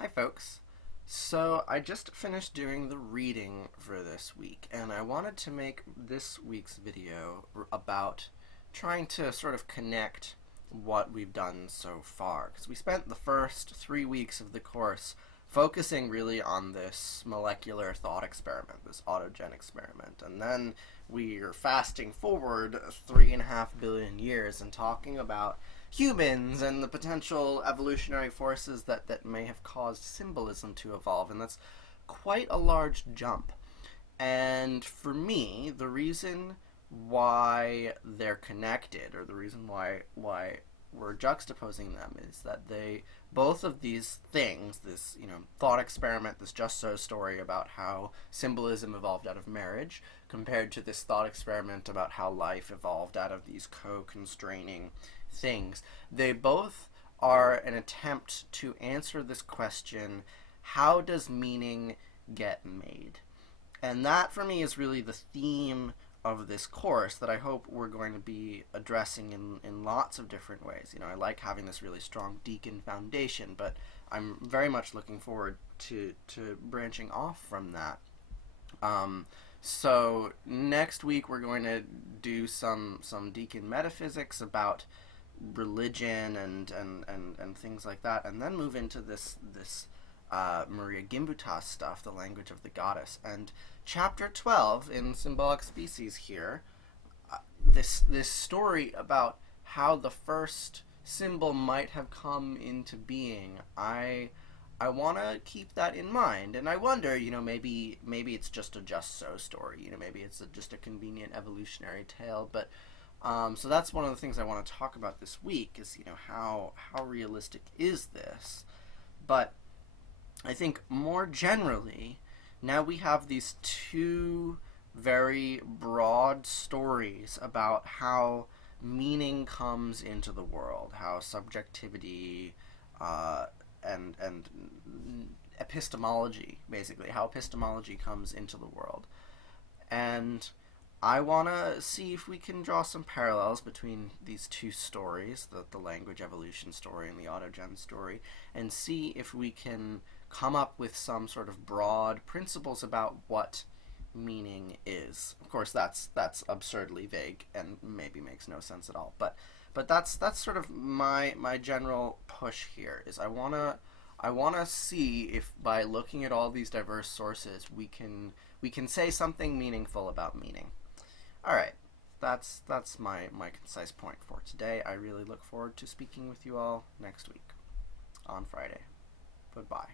Hi, folks. So, I just finished doing the reading for this week, and I wanted to make this week's video about trying to sort of connect what we've done so far. Because we spent the first 3 weeks of the course focusing really on this molecular thought experiment, this autogen experiment, and then we are fasting forward 3.5 billion years and talking about humans and the potential evolutionary forces that may have caused symbolism to evolve, and that's quite a large jump. And for me, the reason why they're connected, or the reason why we're juxtaposing them, is that they both of these things, this thought experiment, this just so story about how symbolism evolved out of marriage, compared to this thought experiment about how life evolved out of these co-constraining things, they both are an attempt to answer this question: how does meaning get made? And that, for me, is really the theme of this course that I hope we're going to be addressing in lots of different ways. I like having this really strong deacon foundation, but I'm very much looking forward to branching off from that. So next week we're going to do some deacon metaphysics about religion and things like that, and then move into this Maria Gimbutas stuff, the language of the goddess. And chapter 12 in Symbolic Species here, this story about how the first symbol might have come into being. I want to keep that in mind, and I wonder, maybe it's just a just so story. Maybe it's just a convenient evolutionary tale. But so that's one of the things I want to talk about this week is how realistic is this. But I think more generally, now we have these two very broad stories about how meaning comes into the world, how subjectivity and epistemology, basically, how epistemology comes into the world. And I want to see if we can draw some parallels between these two stories, the language evolution story and the autogen story, and see if we can come up with some sort of broad principles about what meaning is. Of course, that's absurdly vague and maybe makes no sense at all. But that's sort of my general push here. Is I wanna see if by looking at all these diverse sources we can say something meaningful about meaning. All right, that's my concise point for today. I really look forward to speaking with you all next week on Friday. Goodbye.